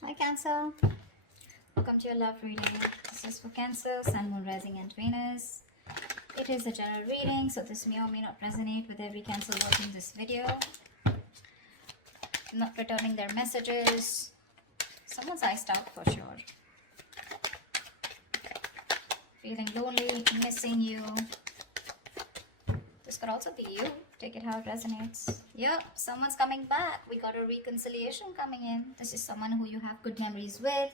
Hi Cancer, welcome to your love reading. This is for Cancer, Sun, Moon, Rising and Venus. It is a general reading, so this may or may not resonate with every Cancer watching this video. Not returning their messages. Someone's iced out for sure. Feeling lonely, missing you. This could also be you. Take it how it resonates. Yep, someone's coming back. We got a reconciliation coming in. This is someone who you have good memories with.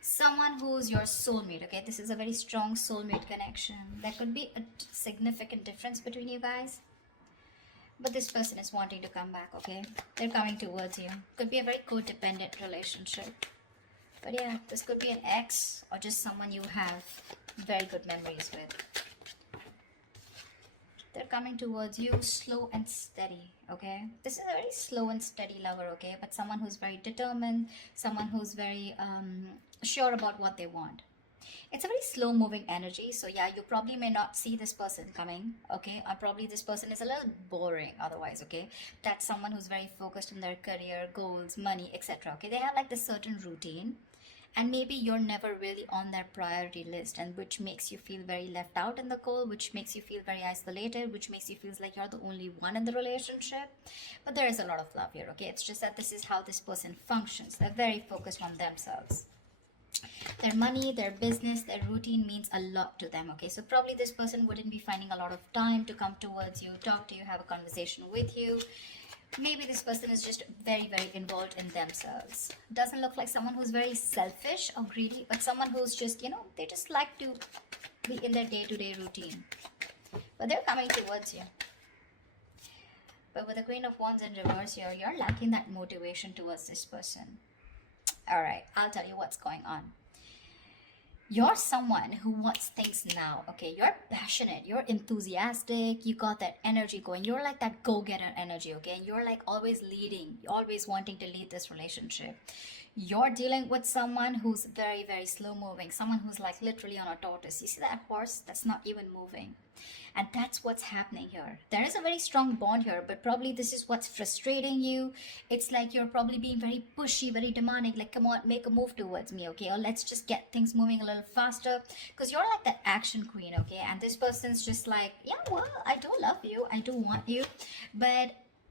Someone who's your soulmate, okay? This is a very strong soulmate connection. There could be a significant difference between you guys. But this person is wanting to come back, okay? They're coming towards you. Could be a very codependent relationship. But yeah, this could be an ex or just someone you have very good memories with. They're coming towards you slow and steady, okay? This is a very slow and steady lover, okay? But someone who's very determined, someone who's very sure about what they want. It's a very slow moving energy, so yeah, you probably may not see this person coming, okay? Or probably this person is a little boring otherwise, okay? That's someone who's very focused on their career, goals, money, etc., okay? They have like this certain routine, and maybe you're never really on their priority list, and which makes you feel very left out in the cold, which makes you feel very isolated, which makes you feel like you're the only one in the relationship. But there is a lot of love here, okay? It's just that this is how this person functions. They're very focused on themselves. Their money, their business, their routine means a lot to them, okay? So probably this person wouldn't be finding a lot of time to come towards you, talk to you, have a conversation with you. Maybe this person is just very, very involved in themselves. Doesn't look like someone who's very selfish or greedy, but someone who's just, they just like to be in their day-to-day routine. But they're coming towards you. But with the Queen of Wands in reverse here, you're lacking that motivation towards this person. All right, I'll tell you what's going on. You're someone who wants things now, okay? You're passionate, you're enthusiastic, you got that energy going. You're like that go-getter energy, okay? And you're like always leading, you're always wanting to lead this relationship. You're dealing with someone who's very, very slow moving, someone who's like literally on a tortoise. You see that horse that's not even moving? And that's what's happening here. There is a very strong bond here, but probably this is what's frustrating you. It's like you're probably being very pushy, very demanding, like, come on, make a move towards me, okay? Or let's just get things moving a little faster, because you're like that action queen, okay? And this person's just like, yeah, well, I do love you, I do want you, but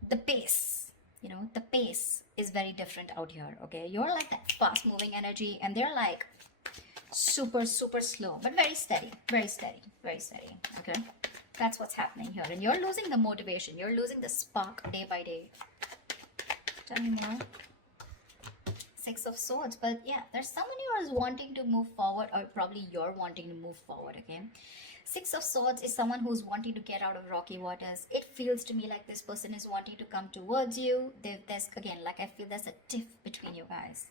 the pace, the pace is very different out here, okay? You're like that fast moving energy, and they're like super, super slow, but very steady, very steady, very steady, okay? That's what's happening here. And you're losing the motivation. You're losing the spark day by day. Tell me more. Six of Swords. But yeah, there's someone who is wanting to move forward, or probably you're wanting to move forward, okay? Six of Swords is someone who's wanting to get out of rocky waters. It feels to me like this person is wanting to come towards you. There's, again, like I feel there's a tiff between you guys.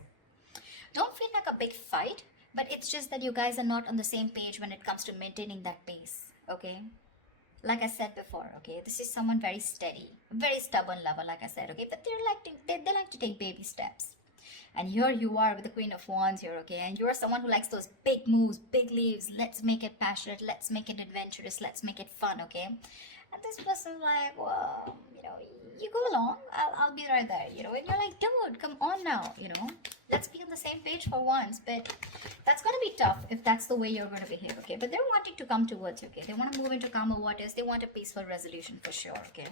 Don't feel like a big fight, but it's just that you guys are not on the same page when it comes to maintaining that pace, okay? Like I said before, okay, this is someone very steady, very stubborn lover, like I said, okay, but they like to take baby steps. And here you are with the Queen of Wands here, okay, and you're someone who likes those big moves, big leaves. Let's make it passionate, let's make it adventurous, let's make it fun, okay? And this person's like, well, you go along, I'll be right there, and you're like, dude, come on now, let's be on the same page for once. But that's going to be tough if that's the way you're going to behave, okay? But they're wanting to come towards you, okay? They want to move into calmer waters. They want a peaceful resolution for sure, okay?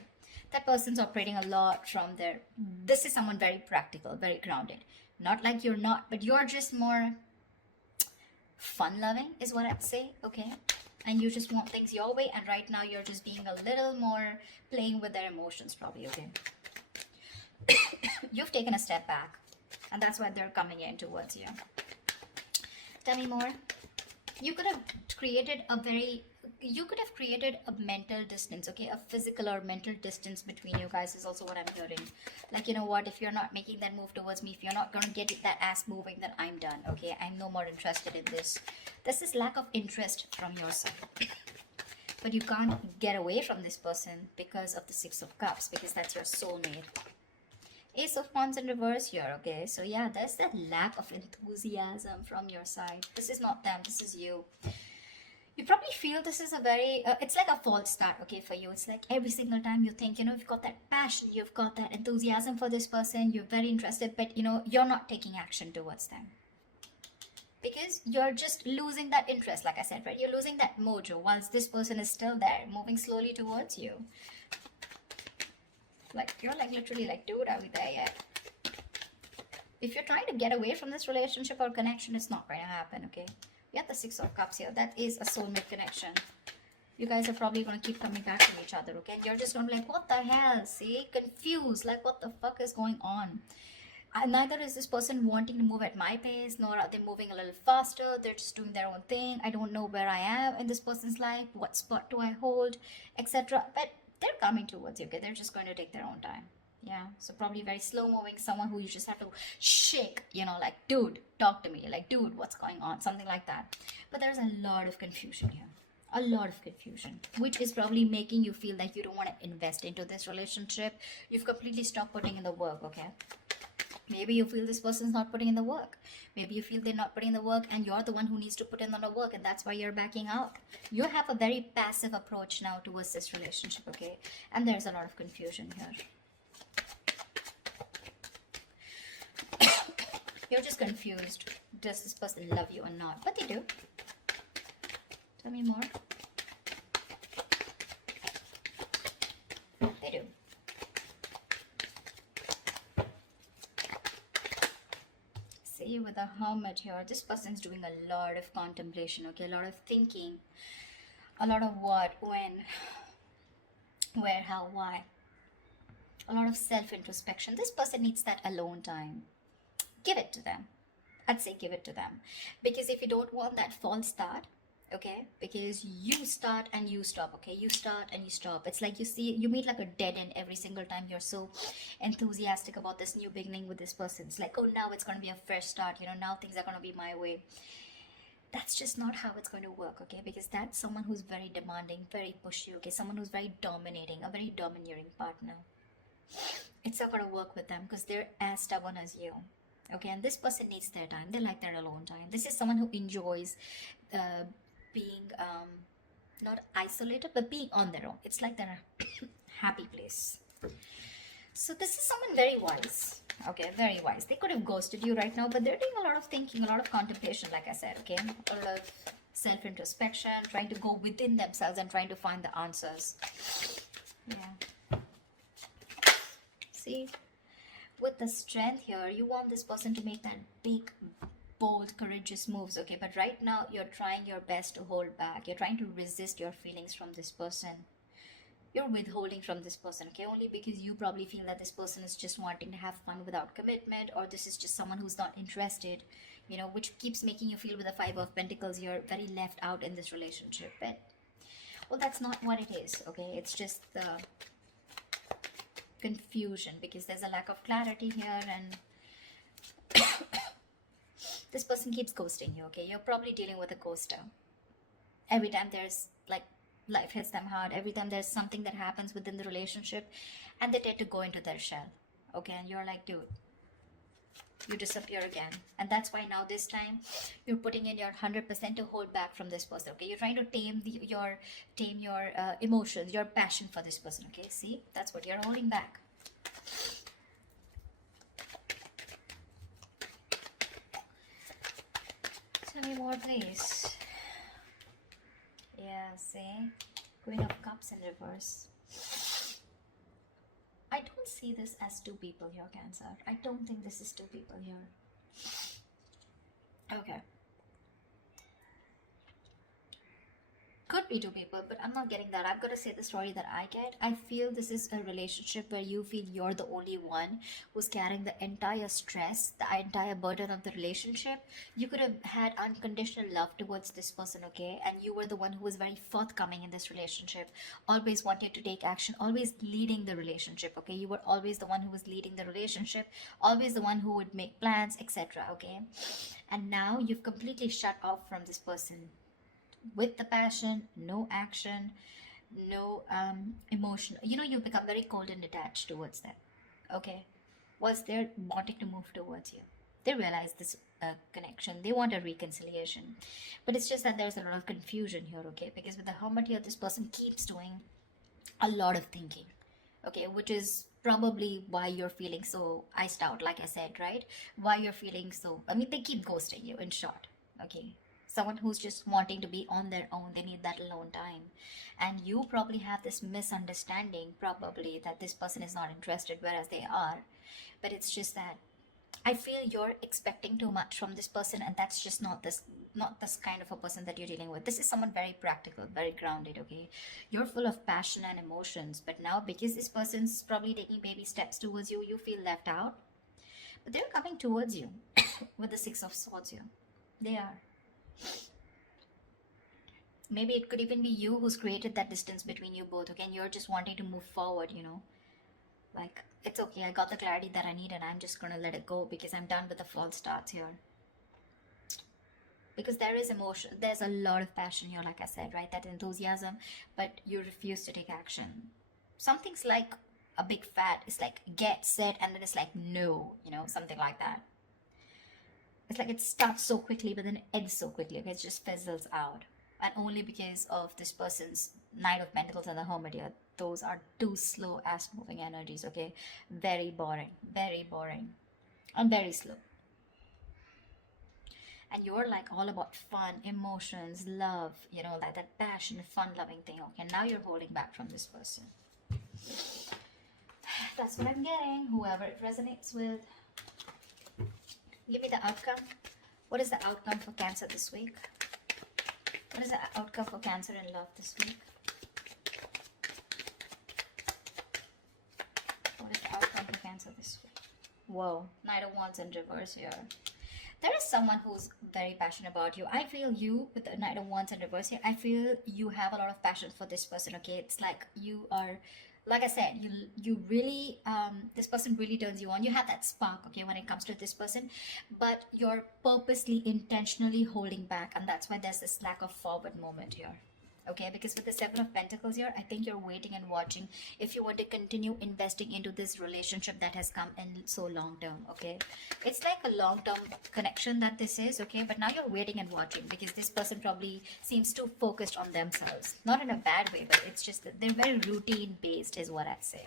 That person's operating a lot from there. This is someone very practical, very grounded. Not like you're not, but you're just more fun-loving is what I'd say, okay? And you just want things your way, and right now you're just being a little more playing with their emotions probably, okay? You've taken a step back, and that's why they're coming in towards you. Tell me more. You could have created a mental distance, okay? A physical or mental distance between you guys is also what I'm hearing. Like, you know what, if you're not making that move towards me, if you're not going to get that ass moving, then I'm done, okay? I'm no more interested in this. This is lack of interest from your side. But you can't get away from this person because of the Six of Cups, because that's your soulmate. Ace of Wands in reverse here, okay? So yeah, there's that lack of enthusiasm from your side. This is not them, this is you. You probably feel this is a very it's like a false start, okay, for you. It's like every single time you think, you've got that passion, you've got that enthusiasm for this person, you're very interested, but you're not taking action towards them because you're just losing that interest. Like I said, right, you're losing that mojo whilst this person is still there, moving slowly towards you. Like, you're like literally like, dude, are we there yet? If you're trying to get away from this relationship or connection, it's not going to happen, okay? We have the Six of Cups here. That is a soulmate connection. You guys are probably going to keep coming back to each other, okay? And you're just going to be like, what the hell? See? Confused. Like, what the fuck is going on? Neither is this person wanting to move at my pace, nor are they moving a little faster. They're just doing their own thing. I don't know where I am in this person's life. What spot do I hold? Etc. But they're coming towards you, okay? They're just going to take their own time. Yeah, so probably very slow moving, someone who you just have to shake, like, dude, talk to me, like, dude, what's going on, something like that. But there's a lot of confusion here, a lot of confusion, which is probably making you feel like you don't want to invest into this relationship. You've completely stopped putting in the work, okay? Maybe you feel this person's not putting in the work. Maybe you feel they're not putting in the work and you're the one who needs to put in the work, and that's why you're backing out. You have a very passive approach now towards this relationship, okay? And there's a lot of confusion here. You're just confused. Does this person love you or not? But they do. Tell me more. They do. See, with the Hermit here, this person's doing a lot of contemplation, okay? A lot of thinking. A lot of what, when, where, how, why. A lot of self-introspection. This person needs that alone time. Give it to them. I'd say give it to them. Because if you don't want that false start, okay, because you start and you stop, okay, you start and you stop. It's like you meet like a dead end every single time you're so enthusiastic about this new beginning with this person. It's like, oh, now it's going to be a fresh start, now things are going to be my way. That's just not how it's going to work, okay? Because that's someone who's very demanding, very pushy, okay? Someone who's very dominating, a very domineering partner. It's not going to work with them because they're as stubborn as you. Okay, and this person needs their time. They like their alone time. This is someone who enjoys being not isolated, but being on their own. It's like their happy place. So this is someone very wise. Okay, very wise. They could have ghosted you right now, but they're doing a lot of thinking, a lot of contemplation, like I said, okay? A lot of self-introspection, trying to go within themselves and trying to find the answers. Yeah. See? With the Strength here, you want this person to make that big, bold, courageous moves, okay? But right now, you're trying your best to hold back. You're trying to resist your feelings from this person. You're withholding from this person, okay? Only because you probably feel that this person is just wanting to have fun without commitment, or this is just someone who's not interested, which keeps making you feel with the Five of Pentacles, you're very left out in this relationship. But, well, that's not what it is, okay? It's just the confusion because there's a lack of clarity here, and this person keeps ghosting you, okay? You're probably dealing with a ghoster. Every time there's like life hits them hard, every time there's something that happens within the relationship, and they tend to go into their shell, okay? And you're like, dude, you disappear again. And that's why now this time you're putting in your 100% to hold back from this person, okay? You're trying to tame your emotions, your passion for this person, okay? See, that's what you're holding back. Tell me more, please. Yeah, see, Queen of Cups in reverse. I don't see this as two people here, Cancer. I don't think this is two people here. Okay. Could be two people, but I'm not getting that. I've got to say the story that I get. I feel this is a relationship where you feel you're the only one who's carrying the entire stress, the entire burden of the relationship. You could have had unconditional love towards this person, okay? And you were the one who was very forthcoming in this relationship, always wanted to take action, always leading the relationship, okay? You were always the one who was leading the relationship, always the one who would make plans, etc., okay? And now you've completely shut off from this person. With the passion, no action, no emotion. You become very cold and detached towards them, okay? Was there wanting to move towards you. They realize this connection. They want a reconciliation. But it's just that there's a lot of confusion here, okay? Because with the hermit here, this person keeps doing a lot of thinking, okay, which is probably why you're feeling so iced out, like I said, right? Why you're feeling so, I mean, they keep ghosting you, in short, okay? Someone who's just wanting to be on their own, they need that alone time. And you probably have this misunderstanding, probably, that this person is not interested, whereas they are. But it's just that I feel you're expecting too much from this person, and that's just not this kind of a person that you're dealing with. This is someone very practical, very grounded, okay? You're full of passion and emotions, but now because this person's probably taking baby steps towards you, you feel left out. But they're coming towards you with the Six of Swords here. They are. Maybe it could even be you who's created that distance between you both, okay? And you're just wanting to move forward, like, it's okay, I got the clarity that I need, and I'm just gonna let it go because I'm done with the false starts here. Because there is emotion, there's a lot of passion here, like I said, right? That enthusiasm, but you refuse to take action. Something's like a big fat, it's like get set, and then it's like no, something like that. It's like it starts so quickly, but then it ends so quickly, okay? It just fizzles out. And only because of this person's Knight of Pentacles and the Hermit here, those are two slow ass moving energies, okay? Very boring, and very slow. And you're like all about fun, emotions, love, like that passion, fun loving thing, okay? Now you're holding back from this person. That's what I'm getting. Whoever it resonates with, give me the outcome. What is the outcome for Cancer this week? What is the outcome for Cancer in love this week? What is the outcome for Cancer this week? Whoa, Knight of Wands in reverse here. There is someone who's very passionate about you. I feel you, with the Knight of Wands in reverse here, I feel you have a lot of passion for this person, okay? It's like you are, like I said, you really, this person really turns you on. You have that spark, okay, when it comes to this person, but you're purposely, intentionally holding back, and that's why there's this lack of forward moment here. Okay, because with the Seven of Pentacles here, I think you're waiting and watching if you want to continue investing into this relationship that has come in so long term, okay? It's like a long-term connection that this is, okay? But now you're waiting and watching because this person probably seems too focused on themselves. Not in a bad way, but it's just that they're very routine-based is what I'd say.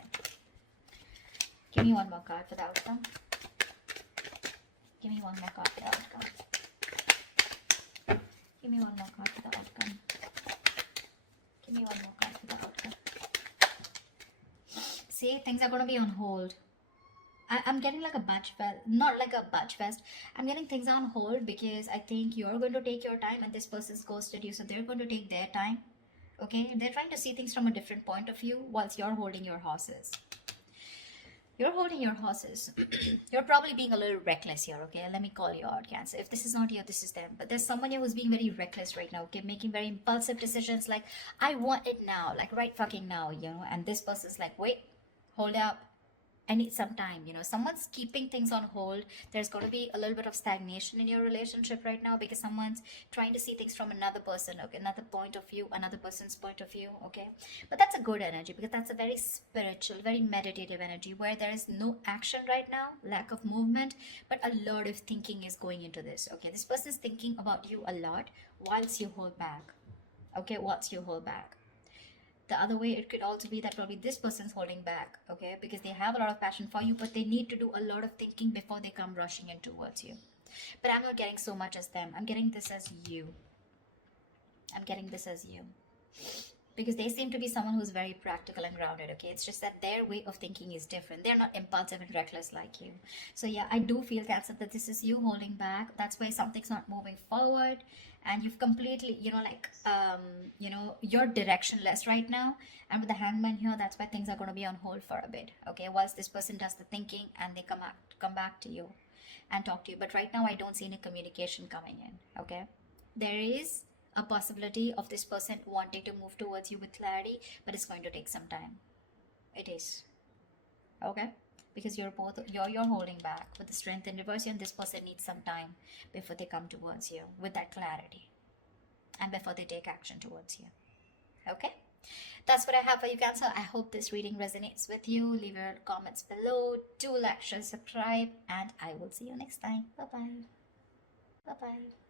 Give me one more card for the outcome. Give me one more card for the outcome. Give me one more card for the outcome. Give me one more card for the outcome. See, things are going to be on hold. I'm getting like a batch fest, not like a batch fest. I'm getting things on hold because I think you're going to take your time and this person's ghosted you, so they're going to take their time. Okay, they're trying to see things from a different point of view whilst you're holding your horses. You're holding your horses. You're probably being a little reckless here, okay? Let me call you out, Cancer. If this is not you, this is them. But there's someone here who's being very reckless right now, okay? Making very impulsive decisions like, I want it now, like right fucking now, And this person's like, wait, hold up. I need some time, someone's keeping things on hold. There's going to be a little bit of stagnation in your relationship right now because someone's trying to see things from another person, okay, another point of view, another person's point of view, okay? But that's a good energy because that's a very spiritual, very meditative energy where there is no action right now, lack of movement, but a lot of thinking is going into this, okay? This person is thinking about you a lot whilst you hold back, okay, whilst you hold back. The other way, it could also be that probably this person's holding back, okay, because they have a lot of passion for you, but they need to do a lot of thinking before they come rushing in towards you. But I'm not getting so much as them. I'm getting this as you. I'm getting this as you. Because they seem to be someone who's very practical and grounded, okay? It's just that their way of thinking is different. They're not impulsive and reckless like you. So yeah, I do feel, Cancer, that this is you holding back. That's why something's not moving forward. And you've completely, you're directionless right now. And with the Hangman here, that's why things are going to be on hold for a bit, okay? Whilst this person does the thinking and they come back to you and talk to you. But right now, I don't see any communication coming in, okay? There is a possibility of this person wanting to move towards you with clarity, but it's going to take some time. It is, okay? Because you're holding back with the Strength in reverse, and this person needs some time before they come towards you with that clarity and before they take action towards you, okay? That's what I have for you, Cancer. I hope this reading resonates with you. Leave your comments below. Do like, share, subscribe, and I will see you next time. Bye bye. Bye bye.